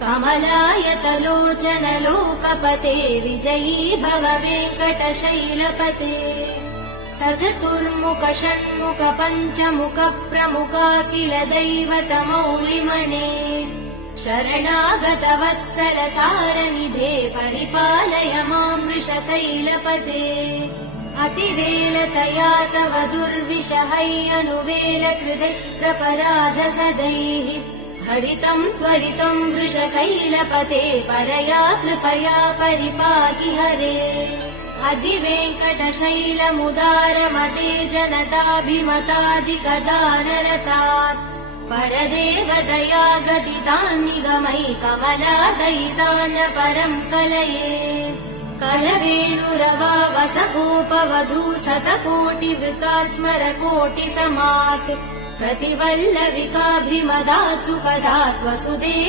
कमलायतलोचन लोकपते विजयी भव वेङ्कटशैलपते स चतुर्मुख षण्मुख पञ्चमुख प्रमुखाखिल दैवतमौलिमणे शरणागत वत्सल सारनिधे परिपालय मां वृषशैलपते अतिवेलतया तव दुर्विषहैरनुवेल कृते प्रपराध सदैः हरितं त्वरितं वृषशैलपते परया कृपया परिपाहि हरे अधिवेङ्कटशैलमुदारमते जनताभिमताधिकदानरतात् परदेवदया गदितान्निगमै कमलादयितान परं कलये कलवेणुरवावसगोपवधू शतकोटिवृतात् स्मरकोटिसमात् प्रतिवल्लविकाभिमदात् सुखदात् वसुदेव